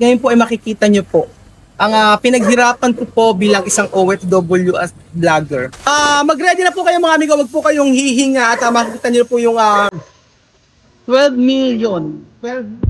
ngayon po ay makikita nyo po ang pinaghirapan ko po bilang isang OFW as vlogger. Mag-ready na po kayo mga amigo, wag po kayong hihinga at makikita nyo po yung 12 million. 12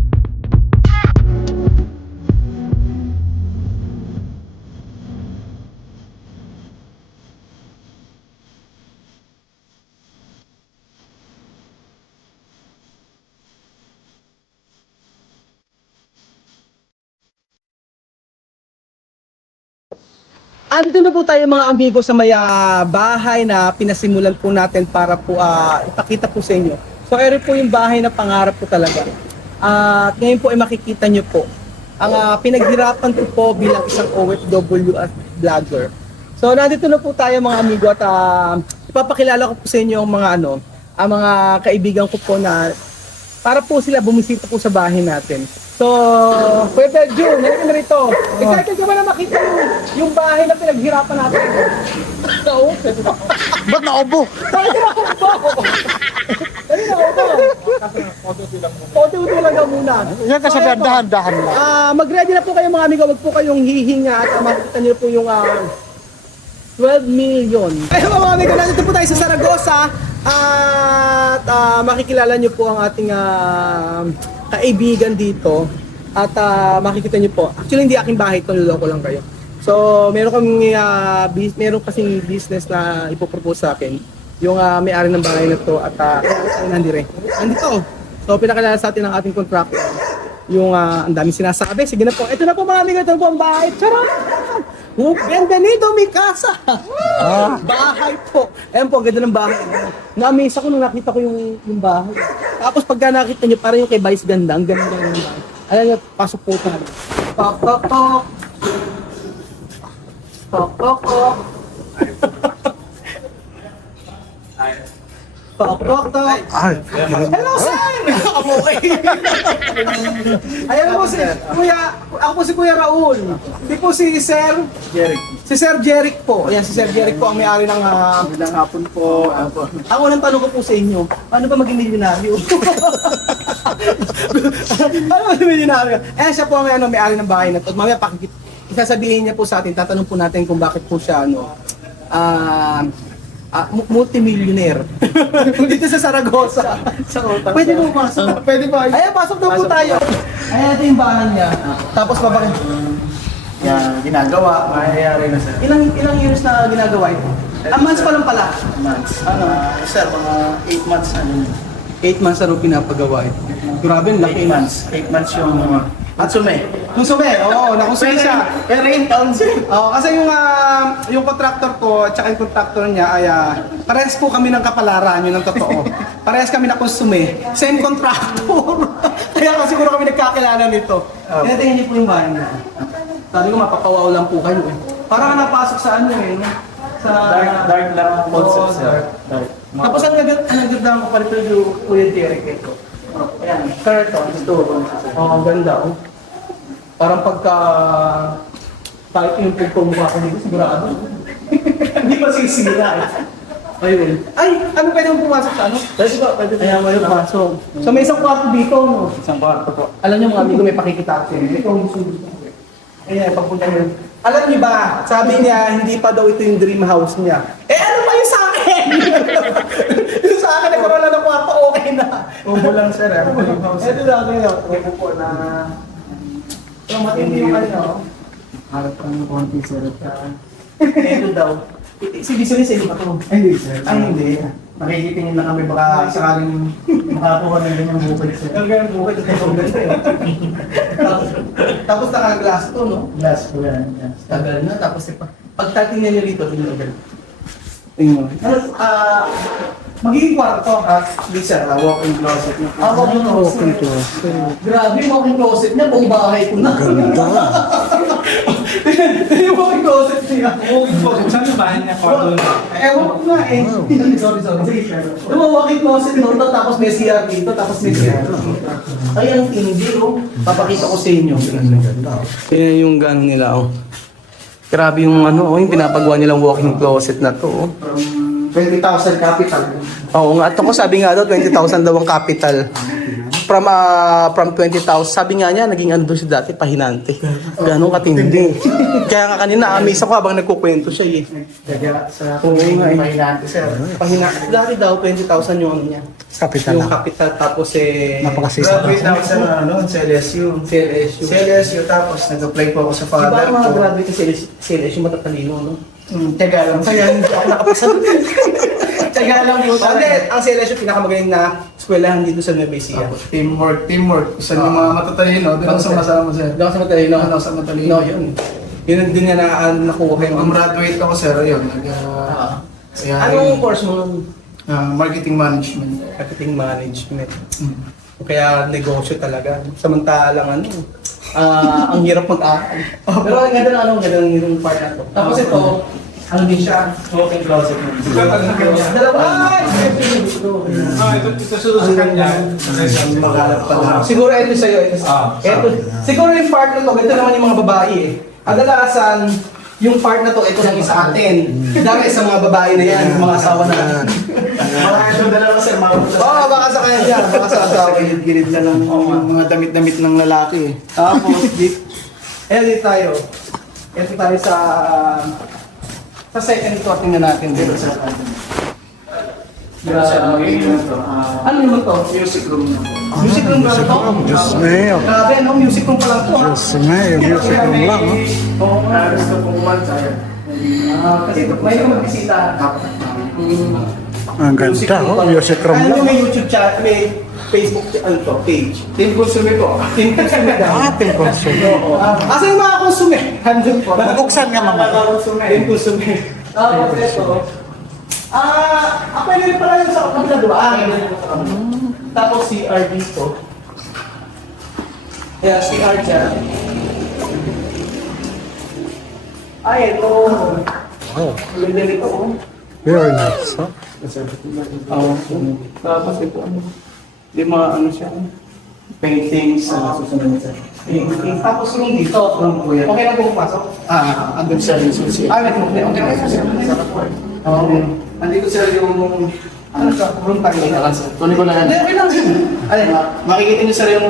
Andito na po tayo mga amigo sa may bahay na pinasimulan po natin para po ipakita po sa inyo. So ito po yung bahay na pangarap ko talaga. At ngayon po ay makikita nyo po ang pinaghirapan ko po bilang isang OFW at vlogger. So nandito na po tayo mga amigo at ipapakilala ko po sa inyo ang mga ang mga kaibigan ko po na para po sila bumisita po sa bahay natin. So, Kuya Jun, halika na rito. Excited ka ba na makita yung bahay na pinaghirapan natin? Oo. Ba't naubo? Bakit naubo? Dali naubo. Konti-unti lang daw muna. Yan kasi dahan-dahan lang. Mag-ready na po kayo mga amigo, wag po kayong hihinga at makikita niyo po yung 12 million. Ayun mga amigo, nandito po tayo sa Saragossa at makikilala niyo po ang ating kaibigan dito at makikita niyo po. Actually hindi aking bahay ito, niloloko lang kayo. So meron kaming meron kasing business na ipopropose sa akin. Yung may-ari ng bahay na to at nandito. So pinakilala sa atin ang ating contractor. Yung ang daming sinasabi. Sige na po. Ito na po mga amigo, ito na po ang bahay. Charot! Bienvenido mi casa! Bahay po. Ayan po, ang ganda ng bahay. Na-amaze ako nung nakita ko yung bahay. Tapos pagka nakita nyo, parang yung kay Vice ganda. Ang ganda ng bahay. Alam nyo, pasok po tayo. Pok, pok, pok. Pok, pok, pok. Pok, pok, pok. Hello, sir! Okay. Ayan po si Kuya, ako po si Kuya Raul. Hindi po si Sir Jeric. Si Sir Jeric po. Ayan, si Sir Jeric po ang may-ari ng magandang hapon po. Ako nang tanong ko po sa inyo, paano ba maging milyonaryo? Paano maging milyonaryo? Ayan, siya po ang may-ari ng bahay na to. Mamaya isasabihin niya po sa atin, tatanong po natin kung bakit po siya multimillionaire. Dito sa Saragossa. Pwede mo pasok. Pwede ba? Ayan, pasok daw po tayo. Ayan, ito yung bahay niya. Tapos babakit. Yan, ginagawa, mayayari na sir. Ilang years na ginagawa ito? Months pa lang pala. Months. Sir, mga 8 months na yun. 8 months na rin pinapagawa ito. Grabe, 8 laki. months. 8 months yung Atsume. Konsume, oo, nakonsume siya. Pero in town sir. Kasi yung contractor ko at saka yung contractor niya ay parehas po kami ng kapalaran, yun ang totoo. Parehas kami na konsume. Same contractor. Kaya kasi siguro kami nagkakilala nito. Kaya tingnan niyo po yung bahay niya. Sabi ko mapapawaw lang po kayo eh. Parang napasok sa sa Dark lang ang concept Oo, sir. dark. Dark. Tapos ang nagandang ko pa rin yung Kuya Derek ito. Ayan, curtain, store. Ang ganda oh. Parang kahit yung pagpumukha ko dito, sigurado. Hindi pa sisira eh. Ayun. Ay, pwede mong pumasok sa ano? Pwede ba? Pwede ba? Ayan, may pasok. So may isang kwarto dito, no? Isang kwarto po. Alam niyo mga amigo, may pakikita ako. Ito ang gusto dito. Ayan, pagpunta niyo. Alam niyo ba, sabi niya, hindi pa daw ito yung dream house niya. Ano ba yung sa akin? Yung sa akin, nagkaroon lang ng kwarto, okay na. Ubo lang sir. Ito daw, ito po na... So, matindi yung ano. Harap lang ng konti sir. Ito daw. Si Bisoy, sa'yo ba ito? Ay, hindi sir. Ay, hindi. Nakikitingin lang kami baka sakaling makakuha ng ganyang bukid sir. Ang ganun po, ito tayo Tapos naka-glass to, no? Glass po yan. Yes. Tagal na, tapos pag tatingnan niyo rito, tingnan mo. Tingnan mo. Magiging kwarto. Hindi sir, walk-in closet na po. Walk-in closet. Grabe, walk-in closet niya, buong bahay ko na. Ganda. Yung walk-in closet niya. Walk-in closet. Saan yung bahay niya? Kwarto na. Ewan ko nga eh. Sorry. Sige, yung walk-in closet no, tapos may CR dito, tapos may CR dito. Ay, ang tindi, oh. Papakita ko sa inyo. Yan yung gano'n nila, oh. Grabe yung yung pinapagawa nilang walk-in closet na to, oh. From 20,000 capital. Oo nga, ito ko sabi nga daw, 20,000 daw ang capital. from 20,000. Sabi nga niya, naging ano doon siya dati, pahinante. Ganong katindi. Kaya nga kanina, amaze ako habang nagkukwento siya eh. Kaya sa Oo nga eh. pahinante, sir. Dati daw, 20,000 yung ano niya. Kapital Yung na. capital, tapos Napakasisa. Graduate na ako sa sa LSU. CLSU. Sa LSU, tapos nag-apply po ako sa Diba father ang mga ko. graduate sa CLSU matatalino, no? Taga lang. Kaya hindi ako nakapasa doon. Taga lang po. Hindi, ang CLSU pinakamagaling na eskwelahan dito sa Nueva Ecija. Teamwork. Kung saan yung mga matatalino, doon ako sumasama, sir. Doon ka sa matalino. Doon ako sa matalino. No, yun. Yun din nga nakuha yung Gumraduate ako, sir. Ayun. Anong course mo? Marketing management. Marketing management. Kaya negosyo talaga. Samantalang ang hirap mag-aaral. Pero ang ganda ng ang ganda ng yung part na to. Tapos ito, ano din siya? Smoking closet. Dalawa! Ito susunod niya. Magalap pa lang. Siguro ito sa'yo. Ito, siguro yung part na to, ganito naman yung mga babae eh. Kadalasan, yung part na to, ito lang sa atin. Dami sa mga babae na yan, mga asawa na. Mga ito dalawa, sir. Oo, baka sa kanya dyan, baka sa asawa. Gilid-gilid na lang yung mga damit-damit ng lalaki. Tapos, dito tayo. Ito tayo sa second floor, tingnan natin dito. Ano naman to? Music room na. Music room ba ito? Diyos mío. Grabe, no? Music room pa lang to, ha? Diyos mío, music room lang. Oh. Oo nga. Gusto kong kumanta. Kasi may magbisita. Ang ganda, oh. Music room Ano lang. may YouTube chat, may Facebook page. Team consume ko. Team Consume daw. Ating consume. Asan yung mga consume? Handle po. Buksan nga mama. Team Consume. Tapos ito. Pwede rin pala yung sa kapila, diba? Tapos CR dito. Yeah, CR dyan. Ay, ito. Oh, Ganda nito, oh. very nice, huh? Oo. Tapos ito, di mga siya, paintings, paintings. Tapos yung dito, okay lang po pasok? Andun sir yung susi. Okay Oo. Andito sir yung room tayo. Tuloy ko lang Hindi, okay lang. Alin? Makikita niyo sir yung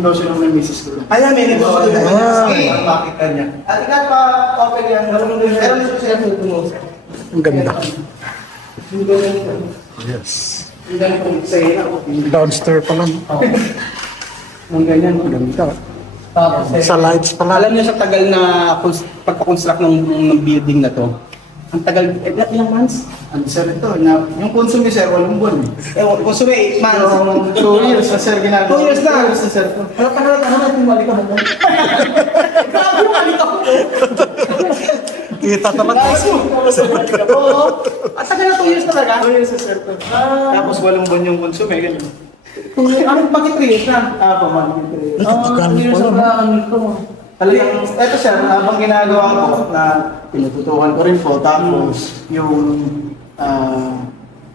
lotion ng may misis ko. Ayan, may negosyo doon. Ah. Makita niya. At ikaw pa, open yan. Meron dito siya tutungo. Ang ganda. Yung ganyan. Yes. Yung ganyan kung sa'yo na. Downstairs pa lang. Yung ganyan. Ganda. Tapos, Sa lights pa lang. alam niyo sa tagal na pagpakonstruct ng building na to, ang tagal, ilang months? Ano sir ito? Yung consume sir, 8 buwan. Kung sume, 8 months. Yung 2 years na sir ginagawa. 2 years na. 2 years na sir. Ano tagal yung balik ako mo? Grabe yung balik ako mo. Kita talaga. Oo. At tagal na 2 years talaga. 2 years na sir. Tapos 8 buwan yung consume, ganun. Ano, bakit 3 years na? Pamagin. Magkano 2 years pa na lang. ba ang ito? Talagang, eto sir, habang ginagawa ko na pinututukan ko rin po, tapos yung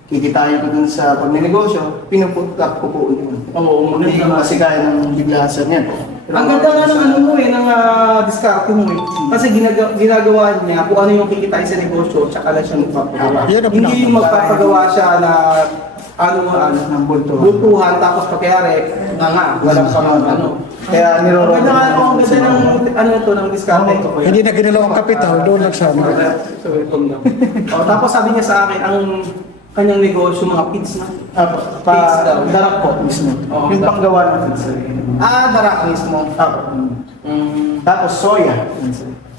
kikitain ko dun sa pagnenegosyo, pinuputak ko po yun. Oo, Hindi ko kasi kaya ng biglaan sir niyan. Ang ganda nga ng ano mo ng diskarte mo eh. Kasi ginagawa niya kung ano yung kikitain sa negosyo, tsaka lang siya magpapagawa. Yan ang Hindi yung pinaka- magpapagawa siya na Ng bulto. bultuhan tapos pakyari, walang ano. Kaya Ang niroro. ganda nga, ang ganda ng ng diskarte ito. Hindi na ginalawang kapital, doon nagsama. So, welcome na. Tapos sabi niya sa akin, ang kanyang negosyo, mga pits na. Pigs daw. Darak po mismo. Oo, Yung darak. panggawa ng pizza. Darak mismo. Tapos soya.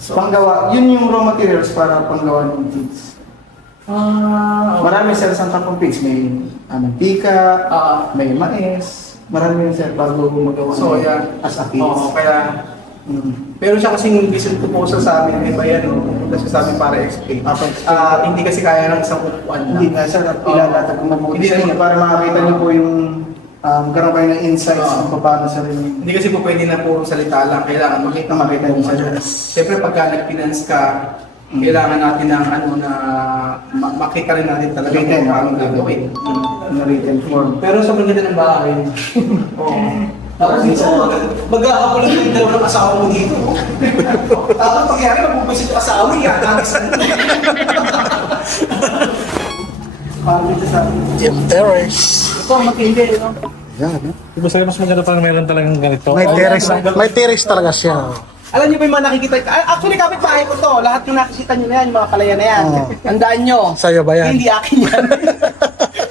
Panggawa, yun yung raw materials para panggawa ng pigs. Marami sir sa tapong pigs. May mantika, may mais. Marami yun sir bago magawa ng Soya. as a Oo, pigs. kaya meron siya kasing recent proposal sa amin, iba yan, kasi sa amin para explain. Hindi kasi kaya ng isang upuan lang. Hindi nga sir, ilalatag ko mabuti Hindi sa inyo na- para makakita niyo po yung magkaroon kayo ng insights kung paano sa rin. Hindi kasi po pwede na puro salita lang, kailangan makita Makita mo. niyo. Siyempre pagka nag-finance ka, kailangan natin ng makita rin natin talaga Written. kung paano gagawin. Na written form. Pero sa ganda ng bahay. Oo. Tapos dito, mag-aapulan yung dalawa ng asawa mo dito. Tapos pagyari, magpupusit yung asawa niya. Paano dito sa Yung terrace. Ito, matindi, no? Yan. Ibig sabihin, mas maganda pang meron talagang ganito. May terrace talaga siya. Alam niyo ba yung mga nakikita? Actually, kapitbahay ko to. Lahat ng nakikita niyo na yan, yung mga palaya na yan. Tandaan niyo. Sa'yo ba yan? Hindi akin yan.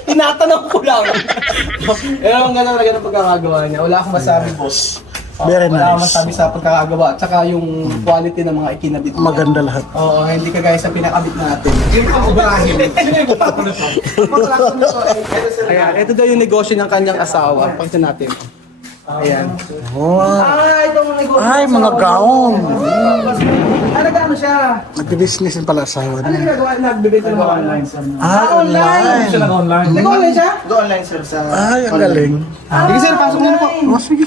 Tinatanong ko lang. Pero ang ganda talaga ng pagkakagawa niya. Wala akong masabi, boss. Very Wala akong nice. masabi sa pagkakagawa. At saka yung quality ng mga ikinabit niya. Maganda lahat. Oo, hindi kagaya sa pinakabit natin. Yung pang-ubrahin. Ayan, ito daw yung negosyo ng kanyang asawa. Pakita natin. Ayan. Oh, Itong negosyo. ay, mga gaon. Ano siya? Nag-business din pala asawa Ano niya. ginagawa? Nagbibenta ng mga Online sa Online. Siya nag-online. Nag-online siya? Go online sir sa Ay, ang galing. Sige sir, pasok na po. Oh, sige.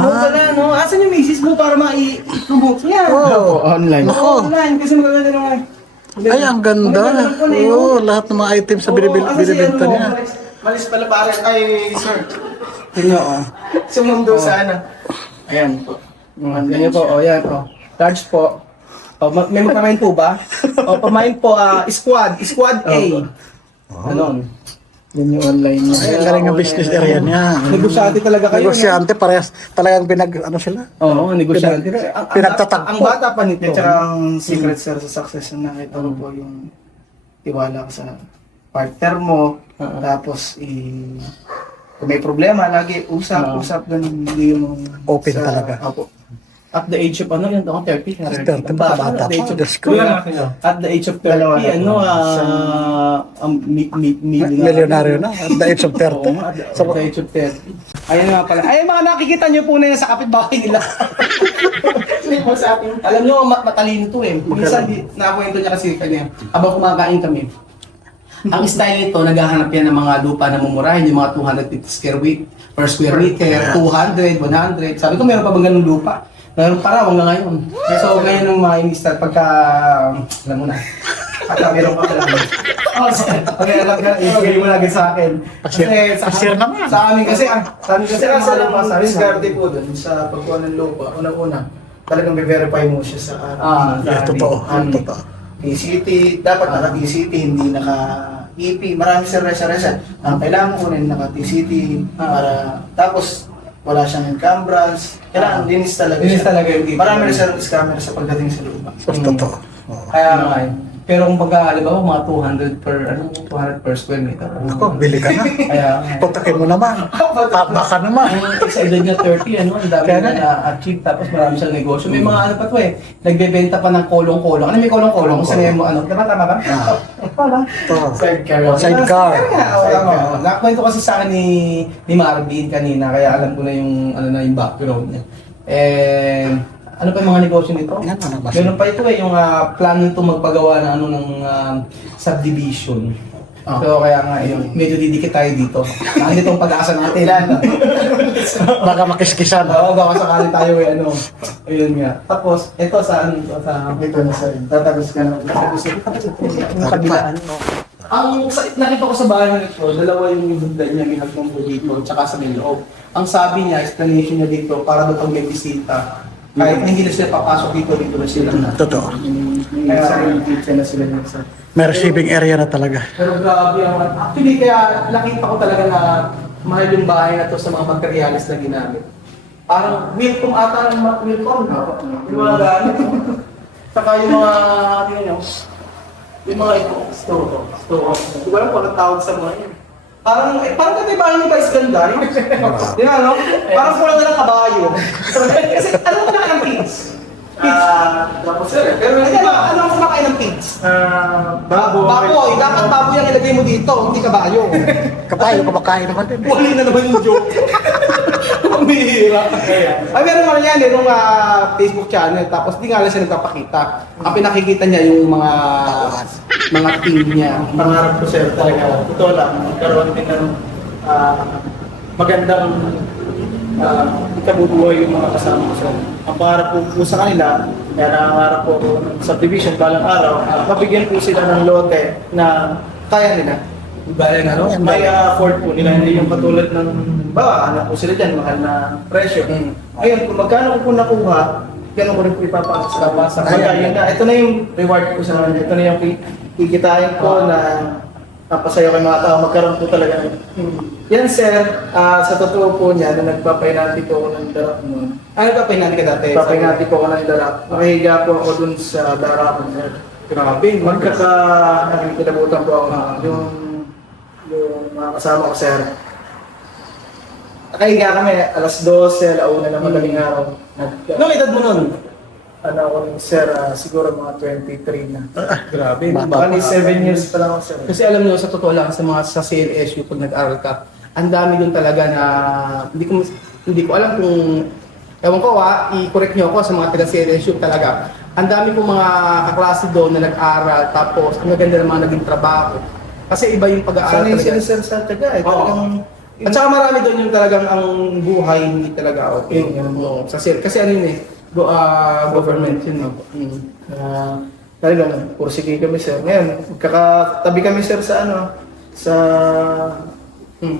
Wala, no? Asan yung misis mo para ma-promote niya? Oh, online. nako. Online, kasi magaganda naman. Ay, ang ganda. Oh, lahat ng mga items sa binibenta niya. Malis pala pare. Ay, sir. Tingnan oh. Sumundo sa ano. Ayan po. Ganyan po, oh, yan, oh. Large po. Oh, may magpamain po ba? Oh, pamain po, squad A. Ganon. Yun yung online niya. Ay, ang galing ng business area niya. Negosyante talaga kayo. Negosyante, parehas talagang ano sila? Oo, negosyante. Pinagtatakbo. Ang bata pa nito. At saka ang secret sir sa success na nakita ko po yung tiwala ka sa partner mo. Tapos, kung may problema, lagi usap, ganun. Hindi yung Open talaga. Opo. At the age of, ano yan, ako 30. 30, bata At the age pa. of, Diyos ko. at the age of 30, Dalawa na po. Milyonaryo na at the age of 30. Oo, at the age of 30. Ayun nga pala. Ayun mga nakikita nyo po na yan sa kapitbahay nila. Alam nyo, matalino to eh. Minsan, nakakwento niya kasi kanya, habang kumakain kami, ang style nito, naghahanap yan ng mga lupa na mumurahin, yung mga 250 per square meter, 200, 100. Sabi ko, meron pa bang ganung lupa? Meron pa raw hanggang ngayon. So, ngayon ng mga in-start, pagka, alam mo na, pagka meron ka pala. Pag alam ka, ibigay mo lagi sa akin. Kasi Pasir naman. Sa amin kasi, ang sa lupa, sa amin. diskarte po dun sa pagkuha ng lupa, unang-una, talagang be-verify mo siya sa Totoo. Totoo. TCT, dapat naka-TCT, hindi naka-EP. Marami sa resa-resa. Ang kailangan mo kunin naka-TCT para tapos wala siyang encumbrance. Kailangan linis talaga Linis siya. talaga yung TCT. Marami rin sa scammer sa pagdating sa lupa. Totoo. Oo. Kaya nga eh. Pero kung pagka, alam mo, mga 200 per square meter. Ako, bili ka na. Kaya nga. Putakin mo naman. Baka naman. Yung sa edad niya 30, ano, ang dami Kaya na na-achieve, tapos marami siyang negosyo. May mga ano pa to eh, nagbebenta pa ng kolong-kolong. Ano may kolong-kolong? Kung saan mo, ano, tama ba? Wala. Ito. Sidecar. Sidecar. Nakwento kasi sa akin ni Marvin kanina, kaya alam ko na yung, ano na, yung background niya. And, ano pa yung mga negosyo nito? Yan, ano ba? Meron pa ito eh, yung plano nito magpagawa ng, ano, ng subdivision. So kaya nga, yung medyo didikit tayo dito. Nandito ang pag-asa natin. Baka makiskisan. Oo, baka sakali tayo eh, ano. Ayun nga. Tapos, ito sa ano, sa Ito na sa rin. Tatapos ka na. yung kabilaan. Nakita ko sa bahay nito, dalawa yung bunda niya, ginagmang po dito, tsaka sa may loob. Ang sabi niya, explanation niya dito, para doon pag may bisita, kahit hindi na sila papasok dito na sila na. Totoo. Kaya sa rin, kitchen na sila yun sa... May receiving area na talaga. Pero grabe ang... Actually, kaya nakita ko talaga na mahal yung bahay na to sa mga materialis na ginamit. Parang Wilcom ata ng Wilcom, no? Yung mga gamit. Saka yung mga, tingnan nyo, yung mga ito, store. Hindi ko alam kung anong tawag sa mga yun. Parang kasi bahay ni Vice ganda. Di ba, no? Parang kulang na ng kabayo. Kasi alam ko na ng pigs. Tapos sir, pero Hindi ba, ano ang kumakain ng pigs? baboy. Dapat baboy ang ilagay mo dito, hindi kabayo. Kapayo, kumakain naman din. Wali na naman yung joke. Ang bihira. Ay, meron naman yan nung Facebook channel, tapos di nga lang siya nagpapakita. Ang pinakikita niya yung mga team niya. Pangarap ko sir talaga. Totoo lang, magkaroon din ng magandang ikabubuhay yung mga kasama ko sir. Ang pangarap po sa kanila, kaya nangangarap po ng subdivision balang araw, mabigyan po sila ng lote na kaya nila. Bale na, no? May afford po nila, hindi yung katulad ng ano po sila dyan, mahal na presyo. Ngayon, kung magkano ko po nakuha, ganun ko rin po ipapasa sa kaya yun na, ito na yung reward ko sa kanila, ito na yung kikitain ko na napasaya kay mga tao, magkaroon po talaga. Yan sir, sa totoo po niya, nung nagpapainati po ako ng darap noon. Ano ba pinanti ka dati? Nagpapainati po ako ng darap. Nakahiga po ako dun sa darap. Grabe. Nagkakabutan po ako yung mga kasama ko sir. Nakahiga kami, alas 12, alauna na madaling araw. Anong edad mo nun? Ano ako nun, sir, siguro mga 23 na. Grabe. Bali, 7 years pa lang ako, sir. Kasi alam nyo, sa totoo lang, sa CLSU, pag nag-aral ka, ang dami doon talaga na, hindi ko alam kung, ewan ko i-correct nyo ako sa mga taga CLSU talaga. Ang dami pong mga kaklase doon na nag-aral, tapos ang gaganda ng mga naging trabaho. Kasi iba yung pag-aaral Sanay talaga. sila, sir, sa taga. Talagang, At saka marami doon yung talagang ang buhay, hindi talaga okay. Sa kasi ano yun government yun. talagang, pursige kami, sir. Ngayon, kakatabi kami, sir, sa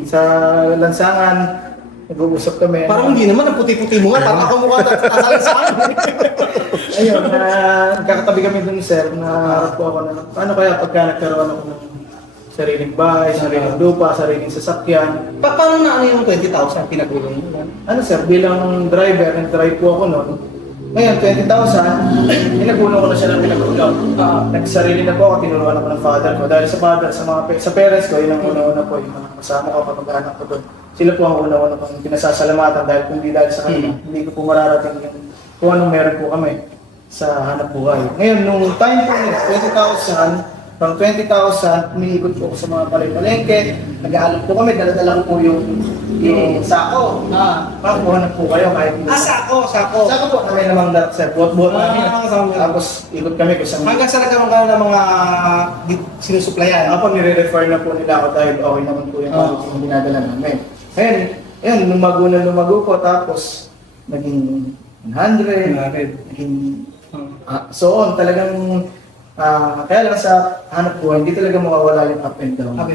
sa lansangan. Nag-uusap kami. Parang hindi naman, ang puti-puti mo nga, parang ako mukha sa akin. Ayun, kakatabi kami dun, sir, na harap po ako na, paano kaya pagka nagkaroon ako ng sariling bahay, sariling lupa, sariling sasakyan. Paano na ano yung 20,000 pinagulong mo? Ano, sir, bilang driver, nag-drive po ako noon. Ngayon, 20,000, pinagulong ko na siya ng pinagulong. Nagsarili na po ako, tinuruan ako ng father ko. Dahil sa father, sa parents ko, yun ang una-una po, yung mga kasama ko, kapag-anak ko doon. Sila po ang una-una kong pinasasalamatan dahil kung di dahil sa kanila, hindi ko po mararating yung kung anong meron po kami sa hanap buhay. Ngayon, nung time po nila, 20,000, from 20,000, umiikot po ako sa mga palengke, nag-aalok po kami, dala-dala ko po yung sako. Pakuha na po kayo kahit hindi. Sako. Sako po kami namang sir, buot-buot namin. Tapos ikot kami kung saan. Hanggang sa nagkaroon ka ng mga sinusuplayan. Ako, nire-refer na po nila ako dahil okay naman po yung ginadala namin. Ngayon, ayun, lumago po, tapos naging 100, naging so on, talagang kaya lang sa hanap buhay, hindi talaga mawawala yung up and down. Ano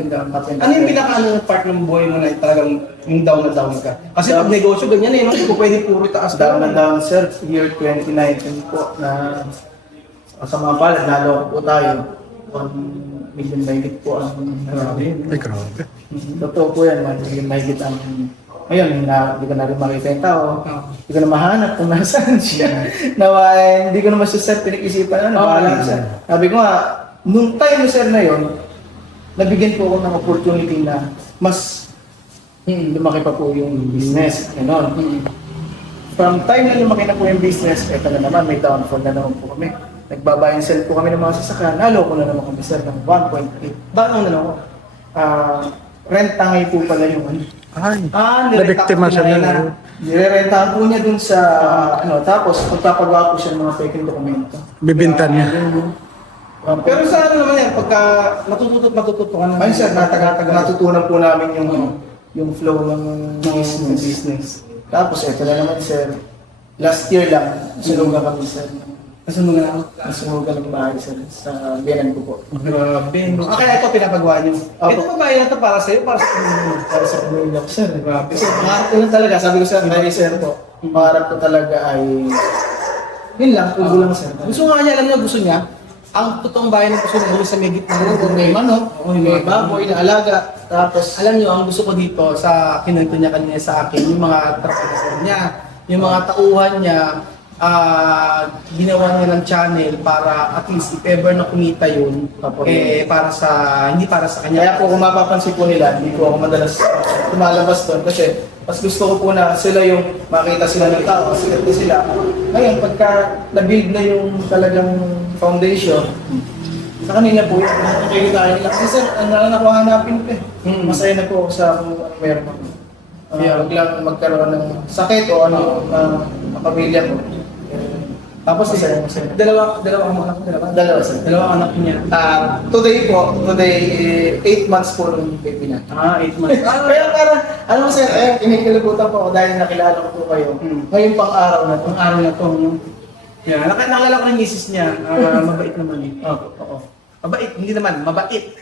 yung pinaka-ano part ng buhay mo na talagang yung down na down ka? Kasi pag negosyo, ganyan eh, no? Hindi ko pwede puro taas Down na down, sir. Year 2019 po na sa mga palad, nalo po tayo. 1 million mahigit po ang Ay, grabe. Totoo po yan, 1 million mahigit ang ngayon, hindi ko na rin makita yung tao. Hindi ko na mahanap kung nasaan siya. Hindi ko na masusset, pinag-isipan bahala siya. Sabi ko nga, nung time sir na yon, nabigyan po ako ng opportunity na mas lumaki pa po yung business. Ganon. From time na lumaki na po yung business, eto na naman, may downfall na naman po kami. Nagbabuy and sell po kami ng mga sasakyan. Nalo ko na naman kami sir ng 1.8. Bakit ang nalawa? Rent tangay po pala yung Ay, nirenta nabiktima ko siya na na. nirerentahan po niya dun sa tapos magpapagawa po siya ng mga fake dokumento. Bibinta niya. Pero sa ano naman yan, pagka matututo ka na. Ayun sir, natutunan po namin yung flow ng business. Tapos eto na naman sir, last year lang, sinugan kami sir. Nasunugan ako. Nasunugan ng bahay sir sa biyanan ko po. Grabe. Kaya ito pinapagawa niyo. Ito ba bahay na ito para sa'yo? Para sa pamilya? Para sa pamilya ko sir. Grabe. Kasi pangarap ko lang talaga, sabi ko sir, dahil sir po, pangarap ko talaga ay, yun lang, tubo lang sir. Gusto nga niya, alam niya, gusto niya. Ang totoong bahay na gusto niya, sa may gitna ng may manok, may baboy na alaga. Tapos, Alam niyo, ang gusto ko dito sa kinuwento niya kanina sa akin, yung mga trapasyon niya, yung mga tauhan niya, ginawa niya ng channel para at least if ever na kumita yun, para sa, hindi para sa kanya. kaya po kung mapapansin po nila, hindi po ako madalas tumalabas doon kasi mas gusto ko po na sila yung makita sila ng tao, sikat na sila. Ngayon, pagka na-build na yung talagang foundation, sa kanila po, nakikita nila. Kasi sir, ang nalang hanapin ko eh. Masaya na po ako sa kung ano meron ako. Huwag lang magkaroon ng sakit o ano, pamilya ko. Tapos Masaya. dalawang anak ko, Dalawa sir. dalawang anak niya. Today 8 months po nung baby na. 8 months. Kaya parang, alam mo sir, kinikilabutan po ako dahil nakilala ko po kayo. Ngayon pang araw na to. Ang araw na to, no? Yeah, nakalala ko ng misis niya, mabait naman eh. Oo. Mabait, hindi naman, mabait.